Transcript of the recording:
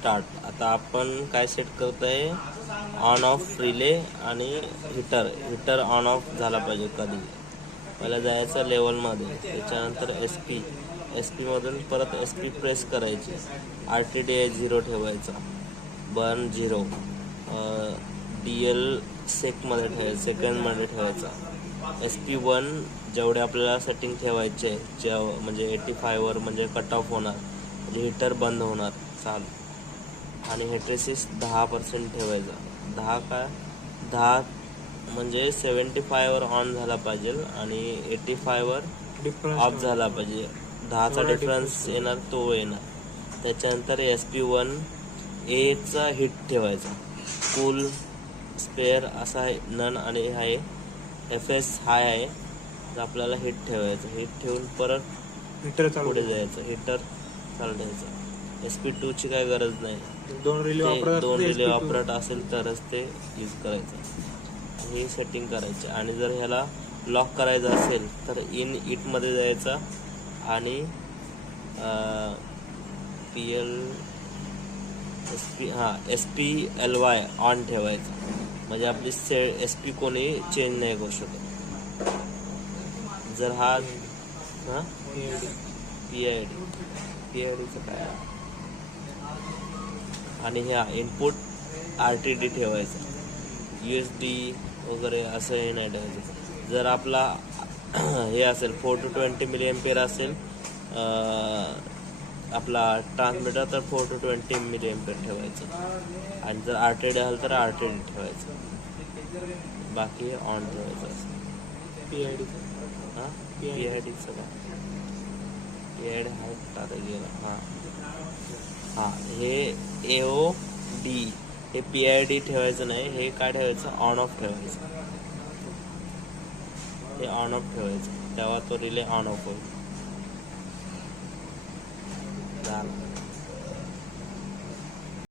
Start. आता आपण काय सेट करतोय, ऑन ऑफ रिले आणि हिटर ऑन ऑफ झाला पाहिजे कधी. पहिला जायचं लेवलमध्ये, त्याच्यानंतर एस पीमधून परत एस पी प्रेस करायची, RTDI 0 ठेवायचा, बर्न 0, DL सेकमध्ये ठेवायचं, सेकंडमध्ये ठेवायचा. SP1 जेवढे आपल्याला सेटिंग ठेवायचे म्हणजे 85वर म्हणजे कट ऑफ होणार, म्हणजे हिटर बंद होणार चालू. आणि हेट्रेसिस 10% ठेवायचा. 10 म्हणजे 75वर ऑन झाला पाहिजे आणि 85वर ऑफ झाला पाहिजे. 10चा डिफरन्स येणार, तो येणार. त्याच्यानंतर SP1 एचा हिट ठेवायचा, कूल स्पेअर असा आहे, नन आणि आहे FS हाय आहे, तर आपल्याला हिट ठेवायचं. हिट ठेवून परत हिटर पुढे जायचं, हिटर चालू ठेवायचं. SP2 ची काय गरज नाही, 2 रिले वापरत असेल तरच ते यूज करायचं. ही सेटिंग करायची. आणि जर ह्याला लॉक करायचं असेल तर इन इटमध्ये जायचं आणि SPLY ऑन ठेवायचं, म्हणजे आपली SP कोणी चेंज नाही करू शकत. जर हा PIDचं काय, आणि ह्या इनपुट RTD ठेवायचं, USB वगैरे असं हे नाही ठेवायचं. जर आपला हे असेल 4 to 20 mA असेल आपला ट्रान्समीटर, तर 4 to 20 mA ठेवायचं. आणि जर RTD असेल तर RTD ठेवायचं, बाकी ऑन ठेवायचं असं. PIDचं का, PID हा टाका गेला. हे AOD, हे PID ठेवायचं नाही, हे काय ठेवायचं, ऑन ऑफ ठेवायचं. हे ऑन ऑफ ठेवायचं, तेव्हा तो रिले ऑन ऑफ होईल. झालं.